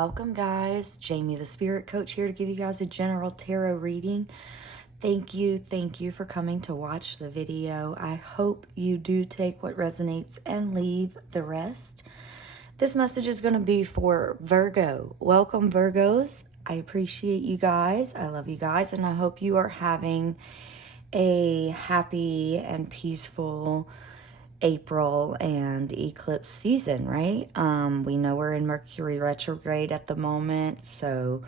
welcome guys. Jamie the Spirit Coach here to give you guys a general tarot reading. Thank you for coming to watch the video. I hope you do take what resonates and leave the rest. This message is going to be for Virgo. Welcome Virgos. I appreciate you guys. I love you guys, and I hope you are having a happy and peaceful April and eclipse season, right? We know we're in Mercury retrograde at the moment, so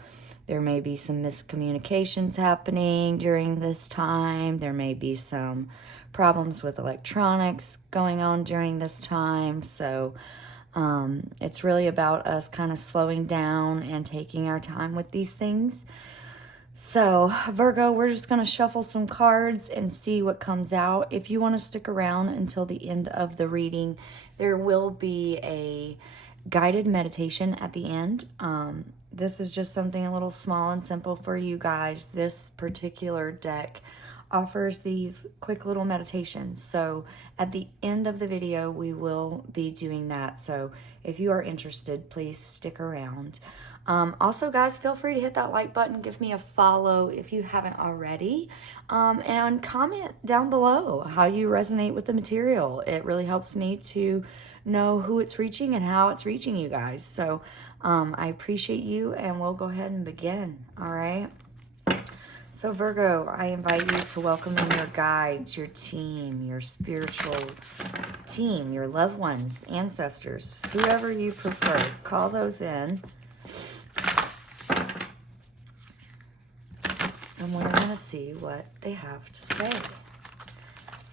there may be some miscommunications happening during this time. There may be some problems with electronics going on during this time. So it's really about us kind of slowing down and taking our time with these things. So, Virgo, we're just going to shuffle some cards and see what comes out. If you want to stick around until the end of the reading, there will be a guided meditation at the end. This is just something a little small and simple for you guys. This particular deck offers these quick little meditations. So, at the end of the video, we will be doing that. So, if you are interested, please stick around. Also, guys, feel free to hit that like button. Give me a follow if you haven't already. And comment down below how you resonate with the material. It really helps me to know who it's reaching and how it's reaching you guys. So I appreciate you, and we'll go ahead and begin. All right. So Virgo, I invite you to welcome in your guides, your team, your spiritual team, your loved ones, ancestors, whoever you prefer. Call those in. And we're going to see what they have to say.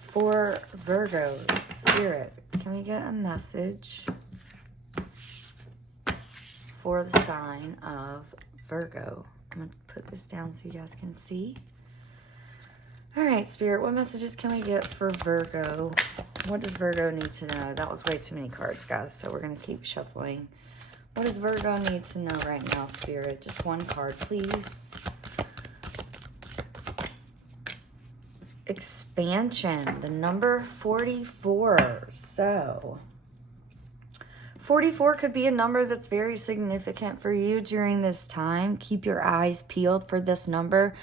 For Virgo, Spirit, can we get a message for the sign of Virgo? I'm going to put this down so you guys can see. All right, Spirit, what messages can we get for Virgo? What does Virgo need to know? That was way too many cards, guys, so we're going to keep shuffling. What does Virgo need to know right now, Spirit? Just one card, please. Expansion, the number 44. So 44 could be a number that's very significant for you during this time. Keep your eyes peeled for this number.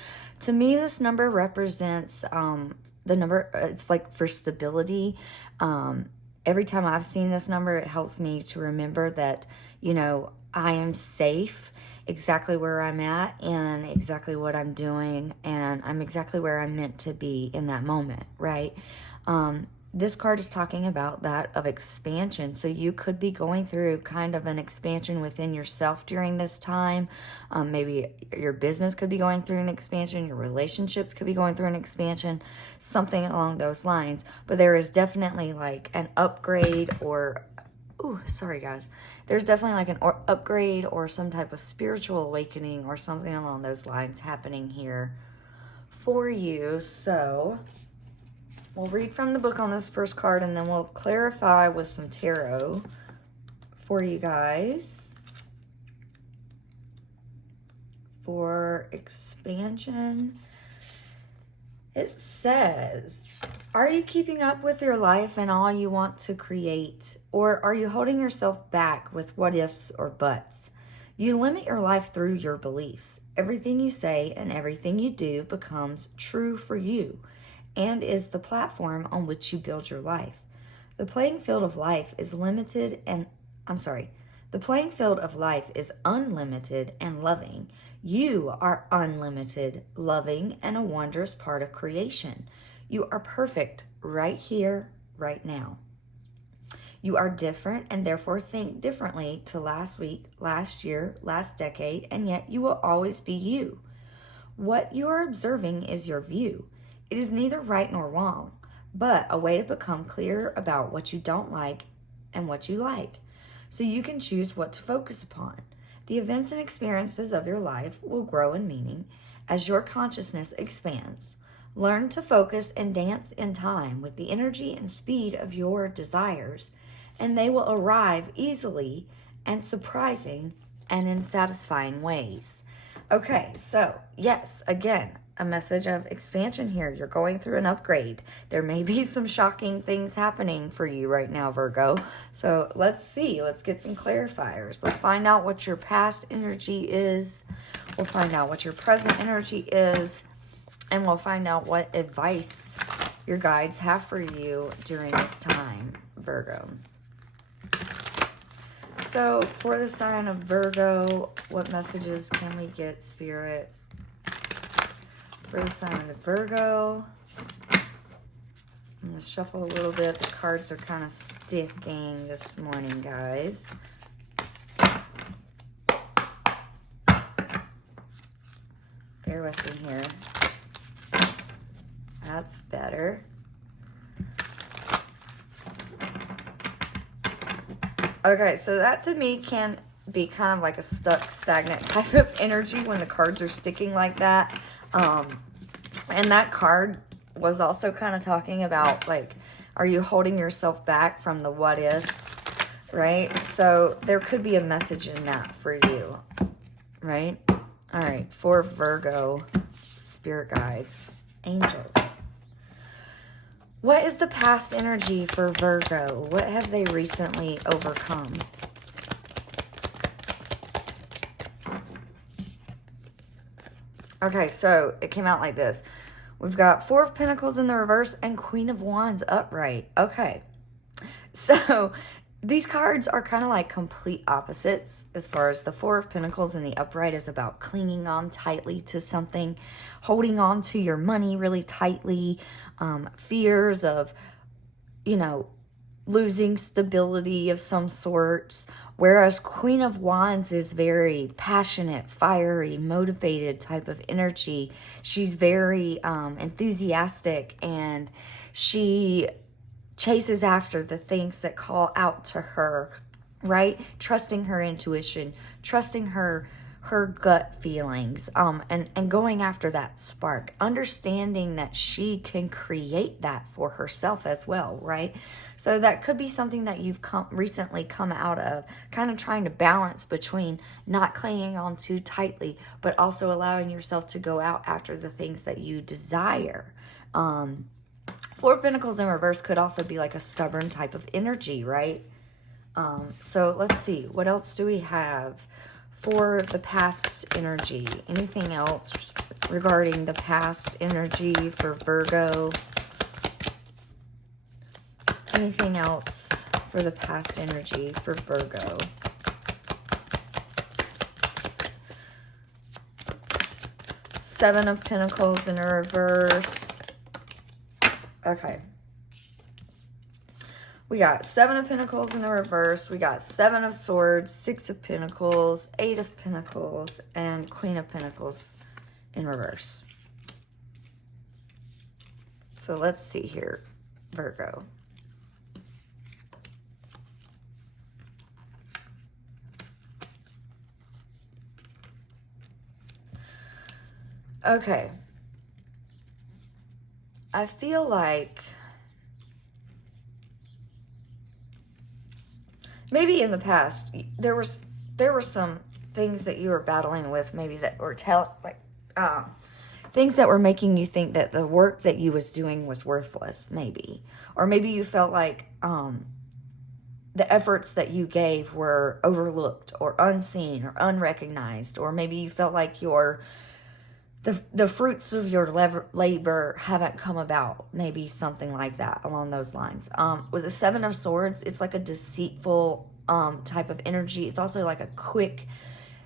To me, this number represents the number, it's like for stability. Every time I've seen this number, it helps me to remember that, you know, I am safe exactly where I'm at and exactly what I'm doing, and I'm exactly where I'm meant to be in that moment, right? This card is talking about that of expansion. So you could be going through kind of an expansion within yourself during this time. Maybe your business could be going through an expansion. Your relationships could be going through an expansion, something along those lines. But there is definitely like an upgrade or, ooh, sorry guys. There's definitely like an upgrade or some type of spiritual awakening or something along those lines happening here for you. So we'll read from the book on this first card, and then we'll clarify with some tarot for you guys. For expansion, it says, are you keeping up with your life and all you want to create? Or are you holding yourself back with what ifs or buts? You limit your life through your beliefs. Everything you say and everything you do becomes true for you and is the platform on which you build your life. The playing field of life is limited and, the playing field of life is unlimited and loving. You are unlimited, loving, and a wondrous part of creation. You are perfect right here, right now. You are different and therefore think differently to last week, last year, last decade, and yet you will always be you. What you are observing is your view. It is neither right nor wrong, but a way to become clear about what you don't like and what you like, so you can choose what to focus upon. The events and experiences of your life will grow in meaning as your consciousness expands. Learn to focus and dance in time with the energy and speed of your desires, and they will arrive easily and surprising and in satisfying ways. Okay, so yes, again, a message of expansion here. You're going through an upgrade. There may be some shocking things happening for you right now, Virgo. So let's see. Let's get some clarifiers. Let's find out what your past energy is. We'll find out what your present energy is. And we'll find out what advice your guides have for you during this time, Virgo. So for the sign of Virgo, what messages can we get, Spirit? For the sign of Virgo, I'm going to shuffle a little bit. The cards are kind of sticking this morning, guys. Bear with me here. That's better. Okay, so that to me can be kind of like a stuck, stagnant type of energy when the cards are sticking like that. And that card was also kind of talking about, like, are you holding yourself back from the what ifs, right? So there could be a message in that for you, right? All right, for Virgo, spirit guides, angels. What is the past energy for Virgo? What have they recently overcome? Okay, so it came out like this. We've got Four of Pentacles in the reverse and Queen of Wands upright. Okay, so these cards are kind of like complete opposites as far as the Four of Pentacles in the upright is about clinging on tightly to something, holding on to your money really tightly, fears of, you know, losing stability of some sorts. Whereas Queen of Wands is very passionate, fiery, motivated type of energy. She's very enthusiastic, and she chases after the things that call out to her, right? Trusting her intuition, trusting her gut feelings, and going after that spark, understanding that she can create that for herself as well, right? So that could be something that you've recently come out of, kind of trying to balance between not clinging on too tightly, but also allowing yourself to go out after the things that you desire. Four of Pentacles in reverse could also be like a stubborn type of energy, right? So let's see. What else do we have for the past energy? Anything else regarding the past energy for Virgo? Anything else for the past energy for Virgo? Seven of Pentacles in a reverse. Okay. We got Seven of Pentacles in the reverse. We got Seven of Swords, Six of Pentacles, Eight of Pentacles, and Queen of Pentacles in reverse. So let's see here, Virgo. Okay. I feel like maybe in the past there were some things that you were battling with, maybe that were things that were making you think that the work that you was doing was worthless, maybe. Or maybe you felt like the efforts that you gave were overlooked or unseen or unrecognized, or maybe you felt like the fruits of your labor haven't come about. Maybe something like that along those lines. With the Seven of Swords, it's like a deceitful type of energy. It's also like a quick,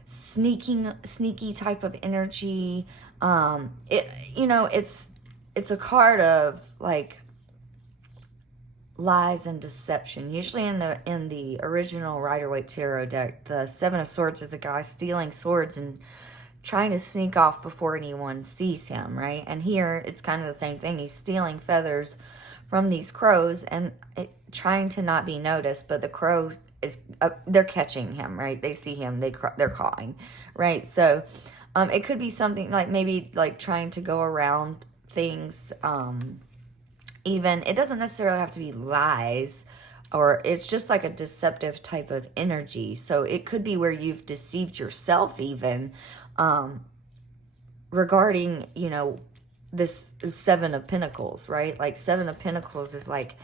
sneaky type of energy. It's a card of like lies and deception. Usually in the original Rider-Waite Tarot deck, the Seven of Swords is a guy stealing swords and trying to sneak off before anyone sees him, right? And here, it's kind of the same thing. He's stealing feathers from these crows and trying to not be noticed, but the crows they're catching him, right? They see him, they're cawing, right? So it could be something like maybe like trying to go around things. Even, it doesn't necessarily have to be lies, or it's just like a deceptive type of energy. So it could be where you've deceived yourself even, regarding, this Seven of Pentacles, right? Like Seven of Pentacles is like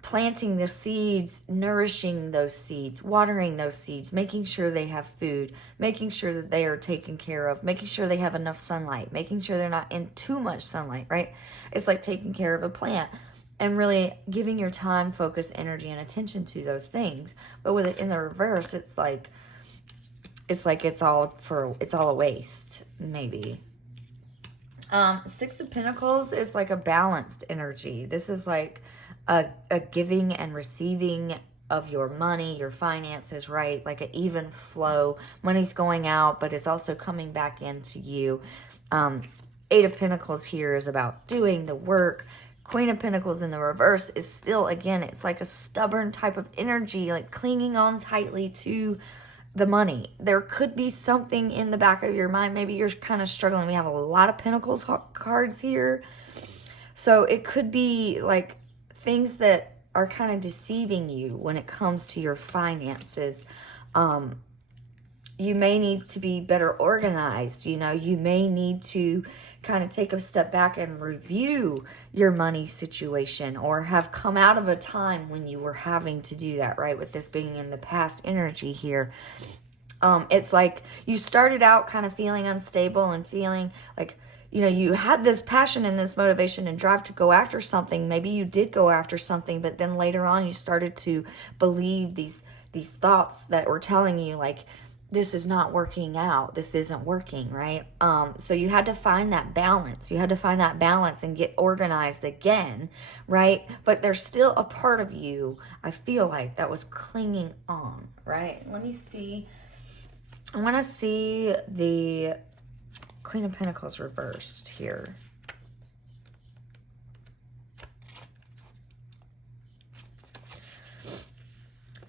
planting the seeds, nourishing those seeds, watering those seeds, making sure they have food, making sure that they are taken care of, making sure they have enough sunlight, making sure they're not in too much sunlight, right? It's like taking care of a plant and really giving your time, focus, energy, and attention to those things. But with it in the reverse, it's all a waste, maybe. Six of Pentacles is like a balanced energy. This is like a giving and receiving of your money, your finances, right? Like an even flow. Money's going out, but it's also coming back into you. Eight of Pentacles here is about doing the work. Queen of Pentacles in the reverse is still, again, it's like a stubborn type of energy, like clinging on tightly to the money. There could be something in the back of your mind. Maybe you're kind of struggling. We have a lot of Pentacles cards here. So it could be like things that are kind of deceiving you when it comes to your finances. You may need to be better organized. You may need to kind of take a step back and review your money situation, or have come out of a time when you were having to do that, right? With this being in the past energy here. It's like you started out kind of feeling unstable and feeling like, you had this passion and this motivation and drive to go after something. Maybe you did go after something, but then later on you started to believe these thoughts that were telling you like, this is not working out. This isn't working, right? So you had to find that balance. You had to find that balance and get organized again, right? But there's still a part of you, I feel like, that was clinging on, right? Let me see. I want to see the Queen of Pentacles reversed here.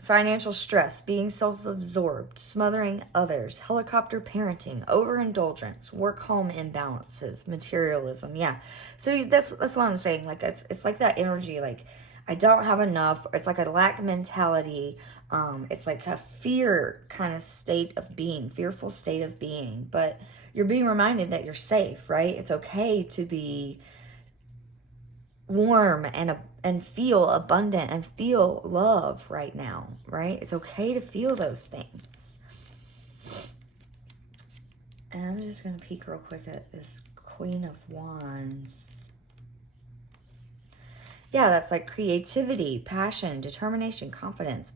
Financial stress, being self-absorbed, smothering others, helicopter parenting, overindulgence, work-home imbalances, materialism. Yeah. So that's what I'm saying. Like it's like that energy, like I don't have enough. It's like a lack mentality. It's like a fear kind of state of being, fearful state of being. But you're being reminded that you're safe, right? It's okay to be warm and feel abundant and feel love right now, right? It's okay to feel those things. And I'm just going to peek real quick at this Queen of Wands. Yeah, that's like creativity, passion, determination, confidence,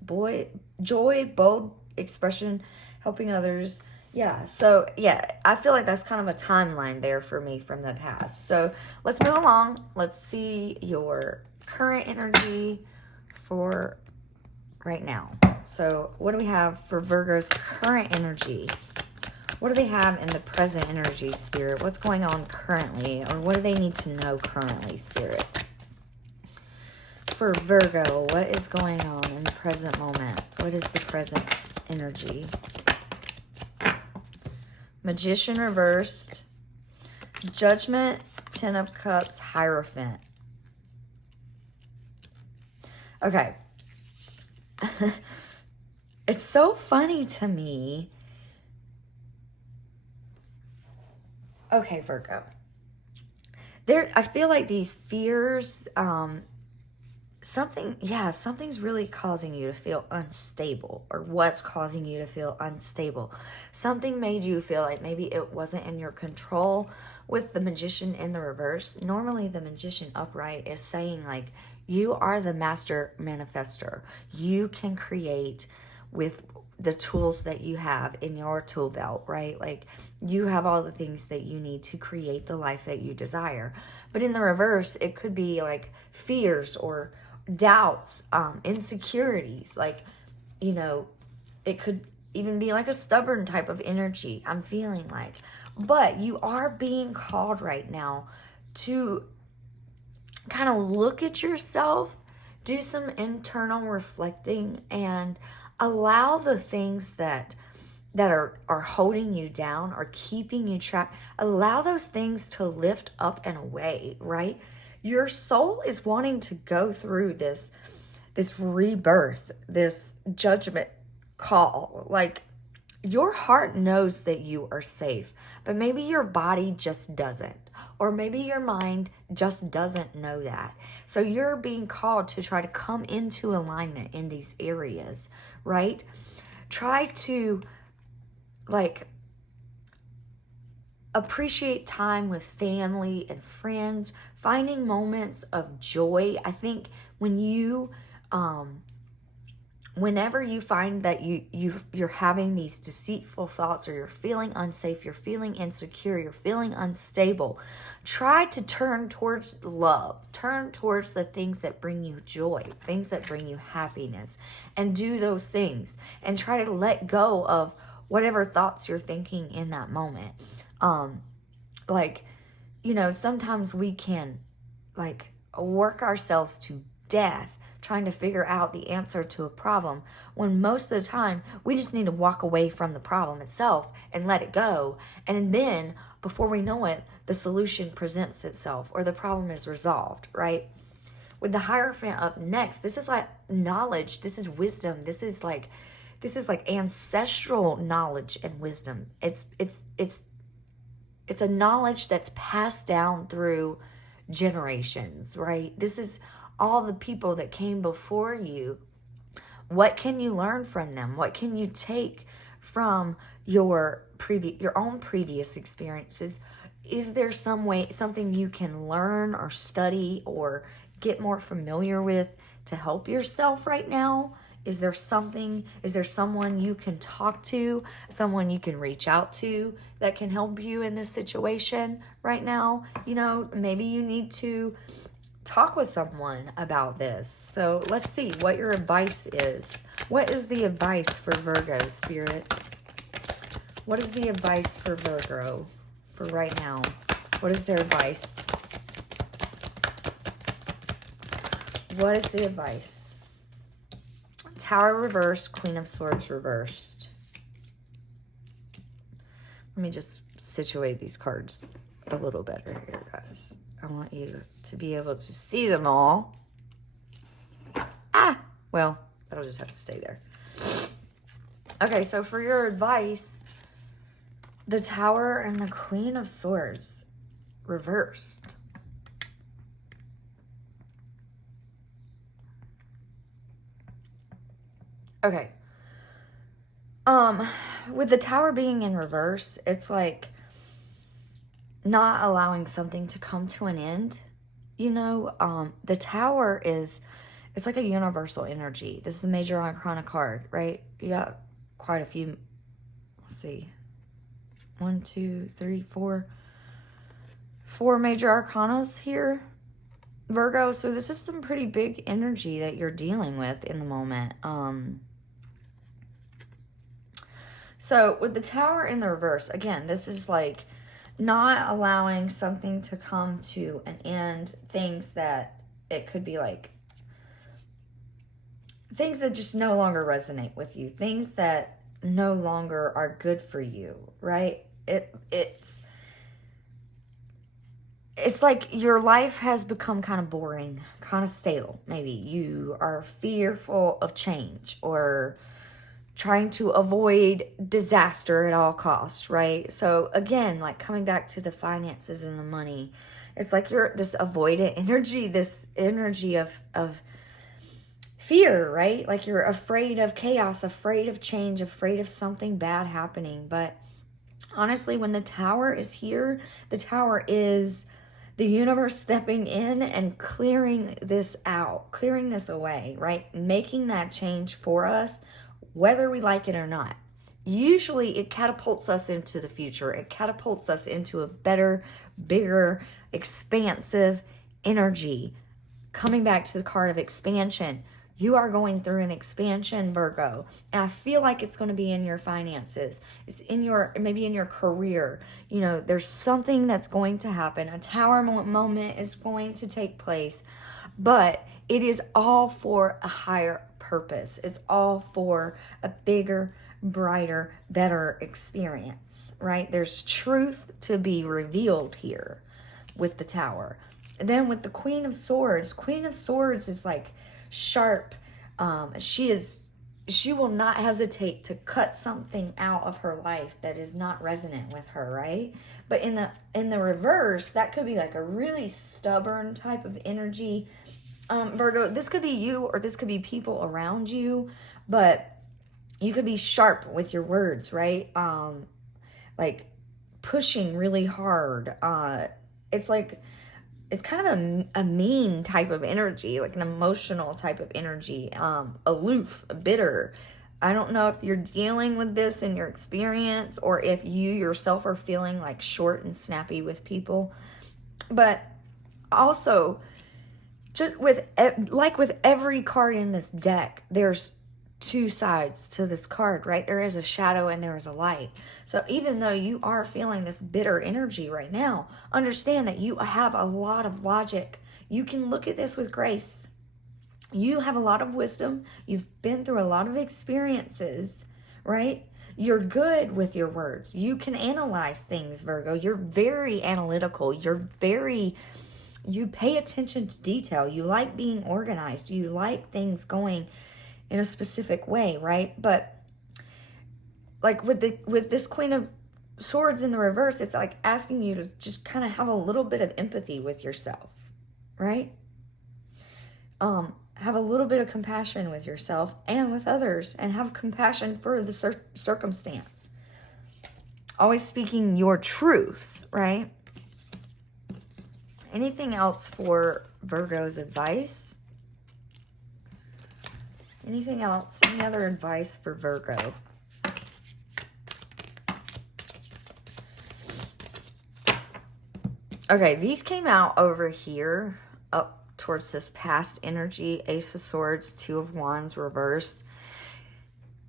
joy, bold expression, helping others. Yeah, so yeah, I feel like that's kind of a timeline there for me from the past. So let's move along. Let's see your current energy for right now. So what do we have for Virgo's current energy? What do they have in the present energy, Spirit? What's going on currently? Or what do they need to know currently, Spirit? For Virgo, what is going on in the present moment? What is the present energy? Magician reversed. Judgment, Ten of Cups, Hierophant. Okay. It's so funny to me. Okay, Virgo. I feel like these fears, something's really causing you to feel unstable, or what's causing you to feel unstable. Something made you feel like maybe it wasn't in your control. With the Magician in the reverse, normally the Magician upright is saying like, you are the master manifester. You can create with the tools that you have in your tool belt, right? Like you have all the things that you need to create the life that you desire. But in the reverse, it could be like fears or doubts, insecurities, like, it could even be like a stubborn type of energy, I'm feeling like. But you are being called right now to kind of look at yourself, do some internal reflecting, and allow the things that are holding you down or keeping you trapped, allow those things to lift up and away, right? Your soul is wanting to go through this rebirth, this judgment call. Like your heart knows that you are safe, but maybe your body just doesn't. Or maybe your mind just doesn't know that. So you're being called to try to come into alignment in these areas, right? Try to like appreciate time with family and friends, finding moments of joy. I think when you whenever you find that you're having these deceitful thoughts, or you're feeling unsafe, you're feeling insecure, you're feeling unstable, try to turn towards love, turn towards the things that bring you joy, things that bring you happiness, and do those things, and try to let go of whatever thoughts you're thinking in that moment. Like, you know, sometimes we can like work ourselves to death trying to figure out the answer to a problem, when most of the time we just need to walk away from the problem itself and let it go. And then before we know it, the solution presents itself, or the problem is resolved, right? With the Hierophant up next, this is like knowledge, this is wisdom, this is like ancestral knowledge and wisdom. It's a knowledge that's passed down through generations, right? This is all the people that came before you. What can you learn from them? What can you take from your own previous experiences? Is there something you can learn or study or get more familiar with to help yourself right now? Is there someone you can talk to, someone you can reach out to that can help you in this situation right now? You know, maybe you need to talk with someone about this. So let's see what your advice is. What is the advice for Virgo, Spirit? What is the advice for Virgo for right now? What is their advice? What is the advice? Tower reversed, Queen of Swords reversed. Let me just situate these cards a little better here, guys. I want you to be able to see them all. Well, that'll just have to stay there. Okay, so for your advice, the Tower and the Queen of Swords reversed. Okay. With the Tower being in reverse, it's like not allowing something to come to an end. You know, the Tower it's like a universal energy. This is the major arcana card, right? You got quite a few. Let's see. 1, 2, 3, 4. 4 major arcanas here, Virgo. So this is some pretty big energy that you're dealing with in the moment. So with the Tower in the reverse, again, this is like not allowing something to come to an end. Things that it could be like things that just no longer resonate with you, things that no longer are good for you, right? It's like your life has become kind of boring, kind of stale. Maybe you are fearful of change, or trying to avoid disaster at all costs, right? So again, like coming back to the finances and the money, it's like you're this avoidant energy, this energy of fear, right? Like you're afraid of chaos, afraid of change, afraid of something bad happening. But honestly, when the Tower is here, the Tower is the universe stepping in and clearing this out, clearing this away, right? Making that change for us, whether we like it or not. Usually it catapults us into the future. It catapults us into a better, bigger, expansive energy. Coming back to the card of expansion, you are going through an expansion, Virgo. And I feel like it's going to be in your finances. It's in your, maybe in your career. You know, there's something that's going to happen. A Tower moment is going to take place. But it is all for a higher purpose. It's all for a bigger, brighter, better experience, right? There's truth to be revealed here with the Tower. Then with the Queen of Swords is like sharp. She is she will not hesitate to cut something out of her life that is not resonant with her, right? But in the reverse, that could be like a really stubborn type of energy. Virgo, this could be you or this could be people around you, but you could be sharp with your words, right? Like pushing really hard. It's like, it's kind of a mean type of energy, like an emotional type of energy, aloof, bitter. I don't know if you're dealing with this in your experience or if you yourself are feeling like short and snappy with people. But also, just with every card in this deck, there's two sides to this card, right? There is a shadow and there is a light. So even though you are feeling this bitter energy right now, understand that you have a lot of logic. You can look at this with grace. You have a lot of wisdom. You've been through a lot of experiences, right? You're good with your words. You can analyze things, Virgo. You're very analytical. You pay attention to detail. You like being organized. You like things going in a specific way, right? But like with this Queen of Swords in the reverse, it's like asking you to just kind of have a little bit of empathy with yourself, right? Have a little bit of compassion with yourself and with others, and have compassion for the circumstance. Always speaking your truth, right? Anything else for Virgo's advice? Anything else? Any other advice for Virgo? Okay, these came out over here, up towards this past energy. Ace of Swords, Two of Wands reversed.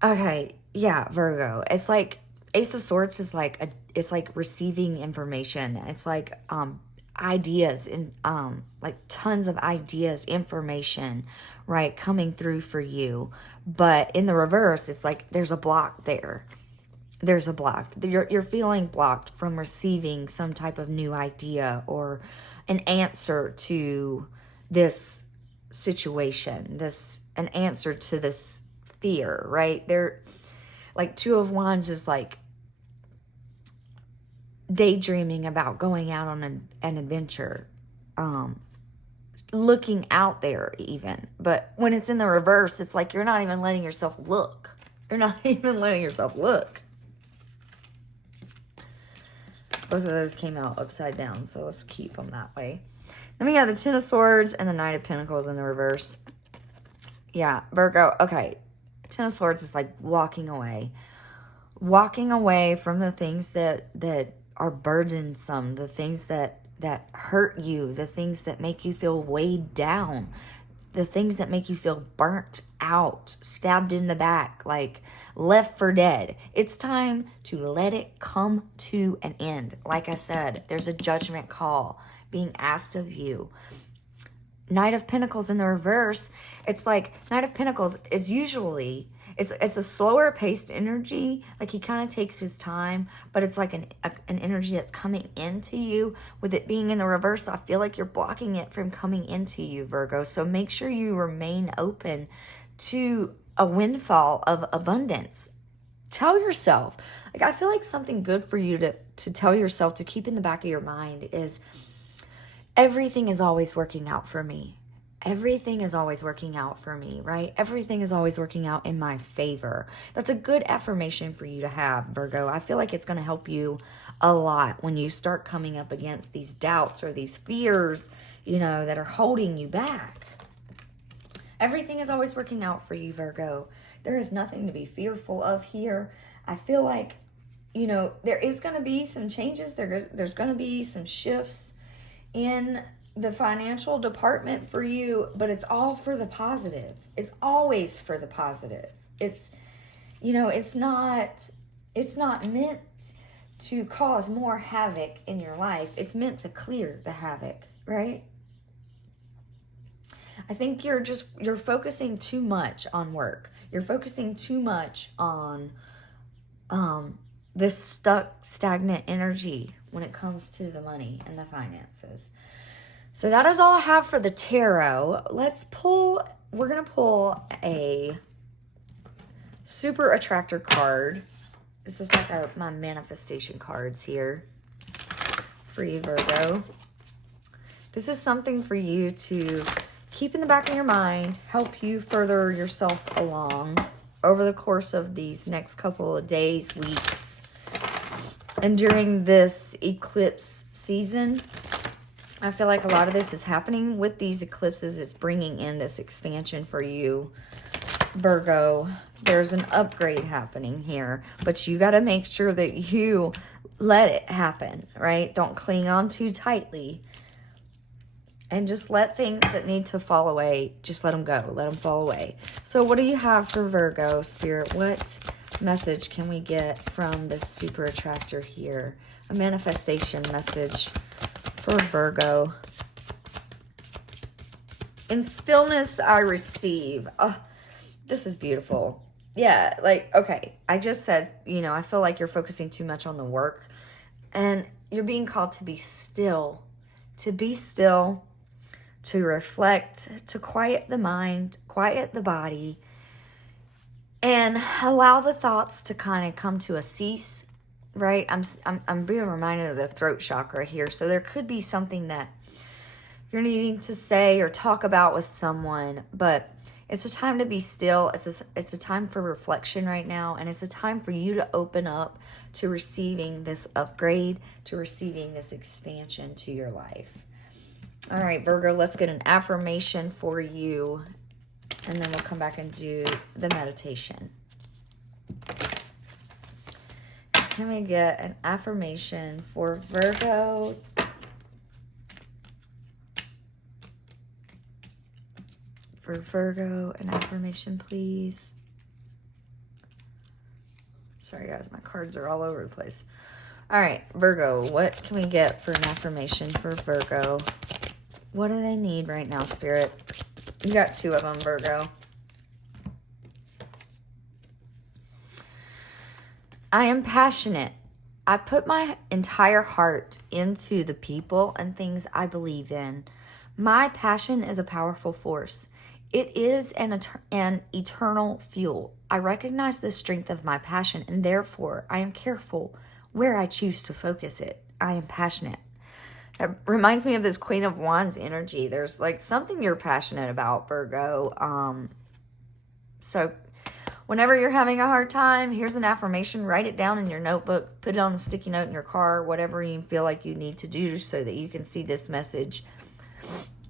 Okay, yeah, Virgo. It's like Ace of Swords is like it's like receiving information. It's like ideas and like tons of ideas, information, right, coming through for you. But in the reverse, it's like there's a block there. There's a block. You're feeling blocked from receiving some type of new idea or an answer to this situation, an answer to this fear, right? There, like Two of Wands is like daydreaming about going out on an adventure, looking out there even. But when it's in the reverse, it's like you're not even letting yourself look. You're not even letting yourself look. Both of those came out upside down, so let's keep them that way. Then we got the Ten of Swords and the Knight of Pentacles in the reverse. Yeah, Virgo, okay. Ten of Swords is like walking away. Walking away from the things that are burdensome, the things that hurt you, the things that make you feel weighed down, the things that make you feel burnt out, stabbed in the back, like left for dead. It's time to let it come to an end. Like I said, there's a judgment call being asked of you. Knight of Pentacles in the reverse, it's like Knight of Pentacles is usually, it's a slower paced energy. Like he kind of takes his time, but it's like an energy that's coming into you. With it being in the reverse, I feel like you're blocking it from coming into you, Virgo. So make sure you remain open to a windfall of abundance. Tell yourself, like I feel like something good for you to tell yourself, to keep in the back of your mind is everything is always working out for me. Everything is always working out for me, right? Everything is always working out in my favor. That's a good affirmation for you to have, Virgo. I feel like it's going to help you a lot when you start coming up against these doubts or these fears, that are holding you back. Everything is always working out for you, Virgo. There is nothing to be fearful of here. I feel like, there is going to be some changes. There's going to be some shifts in the financial department for you, but it's all for the positive. It's always for the positive. It's not meant to cause more havoc in your life. It's meant to clear the havoc, right? I think you're focusing too much on work. You're focusing too much on this stagnant energy when it comes to the money and the finances. So that is all I have for the tarot. We're going to pull a Super Attractor card. This is like my manifestation cards here for you, Virgo. This is something for you to keep in the back of your mind, help you further yourself along over the course of these next couple of days, weeks. And during this eclipse season, I feel like a lot of this is happening with these eclipses. It's bringing in this expansion for you, Virgo. There's an upgrade happening here, but you got to make sure that you let it happen, right? Don't cling on too tightly. And just let things that need to fall away, just let them go. Let them fall away. So what do you have for Virgo, Spirit? What message can we get from this Super Attractor here? A manifestation message for Virgo. In stillness, I receive. Oh, this is beautiful. Yeah, like, okay. I just said, you know, I feel like you're focusing too much on the work. And you're being called to be still. To be still. To reflect, to quiet the mind, quiet the body, and allow the thoughts to kind of come to a cease, right? I'm being reminded of the throat chakra here. So there could be something that you're needing to say or talk about with someone, but it's a time to be still. It's a time for reflection right now, and it's a time for you to open up to receiving this upgrade, to receiving this expansion to your life. All right, Virgo, let's get an affirmation for you, and then we'll come back and do the meditation. Can we get an affirmation for Virgo? For Virgo, an affirmation, please. Sorry, guys, my cards are all over the place. All right, Virgo, what can we get for an affirmation for Virgo? What do they need right now, Spirit? You got two of them, Virgo. I am passionate. I put my entire heart into the people and things I believe in. My passion is a powerful force. It is an eternal fuel. I recognize the strength of my passion, and therefore I am careful where I choose to focus it. I am passionate. It reminds me of this Queen of Wands energy. There's like something you're passionate about, Virgo. So whenever you're having a hard time, here's an affirmation. Write it down in your notebook. Put it on a sticky note in your car. Whatever you feel like you need to do so that you can see this message.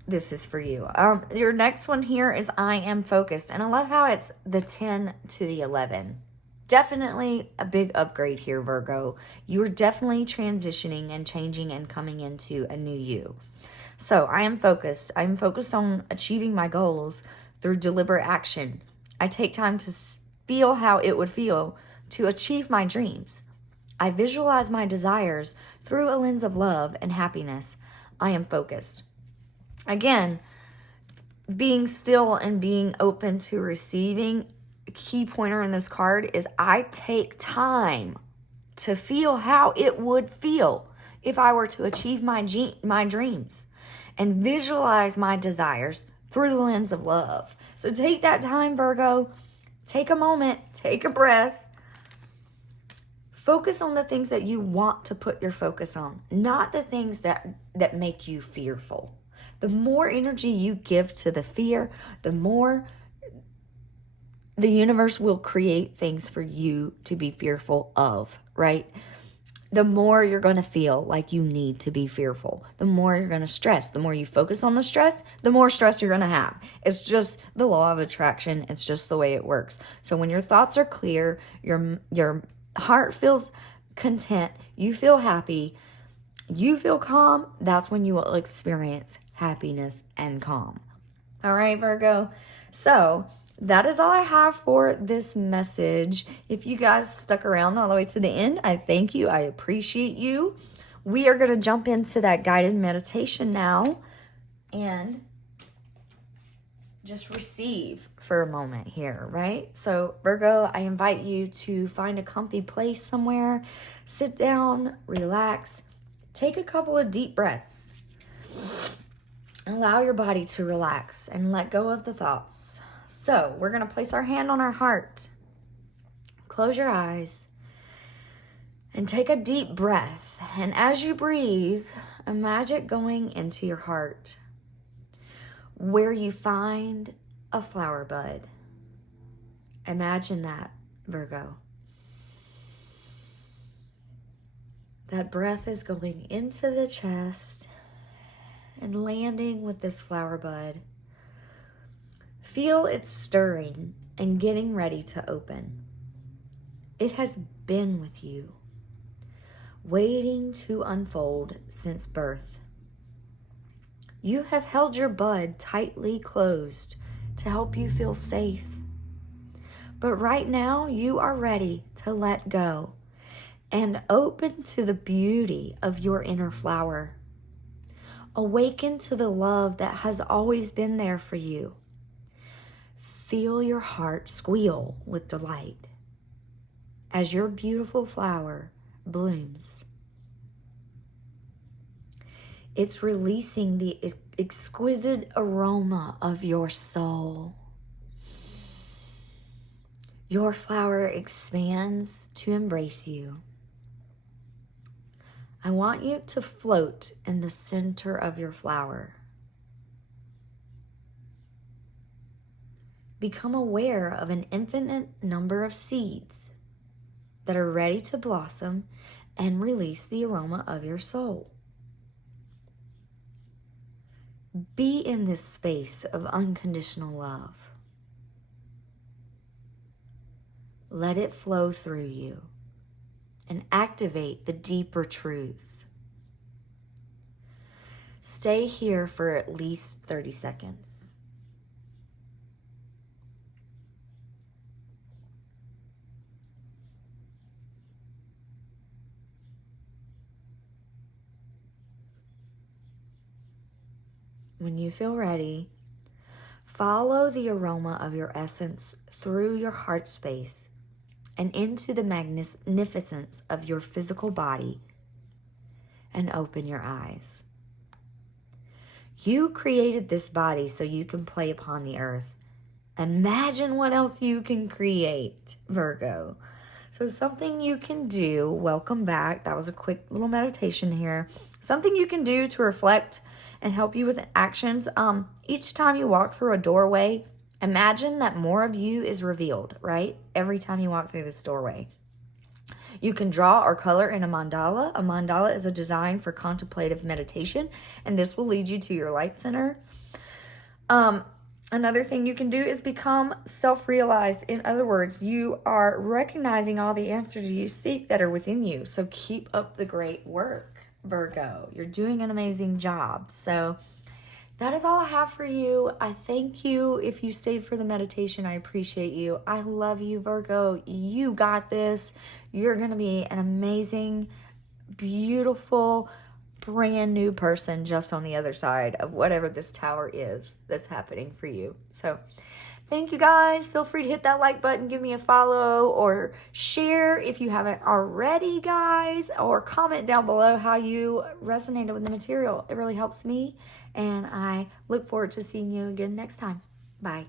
This is for you. Your next one here is I am focused. And I love how it's the 10 to the 11. Definitely a big upgrade here, Virgo. You are definitely transitioning and changing and coming into a new you. So I am focused. I'm focused on achieving my goals through deliberate action. I take time to feel how it would feel to achieve my dreams. I visualize my desires through a lens of love and happiness. I am focused. Again, being still and being open to receiving. Key pointer in this card is I take time to feel how it would feel if I were to achieve my dreams and visualize my desires through the lens of love. So take that time, Virgo. Take a moment, take a breath. Focus on the things that you want to put your focus on, not the things that make you fearful. The more energy you give to the fear, the more the universe will create things for you to be fearful of, right? The more you're going to feel like you need to be fearful, the more you're going to stress. The more you focus on the stress, the more stress you're going to have. It's just the law of attraction. It's just the way it works. So when your thoughts are clear, your heart feels content, you feel happy, you feel calm, that's when you will experience happiness and calm. All right, Virgo. So that is all I have for this message. If you guys stuck around all the way to the end, I thank you. I appreciate you. We are going to jump into that guided meditation now and just receive for a moment here, right? So Virgo, I invite you to find a comfy place somewhere, sit down, relax, take a couple of deep breaths. Allow your body to relax and let go of the thoughts. So we're going to place our hand on our heart. Close your eyes and take a deep breath. And as you breathe, imagine going into your heart where you find a flower bud. Imagine that, Virgo. That breath is going into the chest and landing with this flower bud. Feel it stirring and getting ready to open. It has been with you, waiting to unfold since birth. You have held your bud tightly closed to help you feel safe. But right now, you are ready to let go and open to the beauty of your inner flower. Awaken to the love that has always been there for you. Feel your heart squeal with delight as your beautiful flower blooms. It's releasing the exquisite aroma of your soul. Your flower expands to embrace you. I want you to float in the center of your flower. Become aware of an infinite number of seeds that are ready to blossom and release the aroma of your soul. Be in this space of unconditional love. Let it flow through you and activate the deeper truths. Stay here for at least 30 seconds. When you feel ready, follow the aroma of your essence through your heart space and into the magnificence of your physical body, and open your eyes. You created this body so you can play upon the earth. Imagine what else you can create, Virgo. So something you can do, welcome back. That was a quick little meditation here. Something you can do to reflect and help you with actions. Each time you walk through a doorway, imagine that more of you is revealed, right? Every time you walk through this doorway. You can draw or color in a mandala. A mandala is a design for contemplative meditation, and this will lead you to your light center. Another thing you can do is become self-realized. In other words, you are recognizing all the answers you seek that are within you. So keep up the great work, Virgo. You're doing an amazing job. So that is all I have for you. I thank you if you stayed for the meditation. I appreciate you. I love you, Virgo. You got this. You're going to be an amazing, beautiful, brand new person just on the other side of whatever this tower is that's happening for you. So thank you guys. Feel free to hit that like button, give me a follow, or share if you haven't already, guys, or comment down below how you resonated with the material. It really helps me, and I look forward to seeing you again next time. Bye.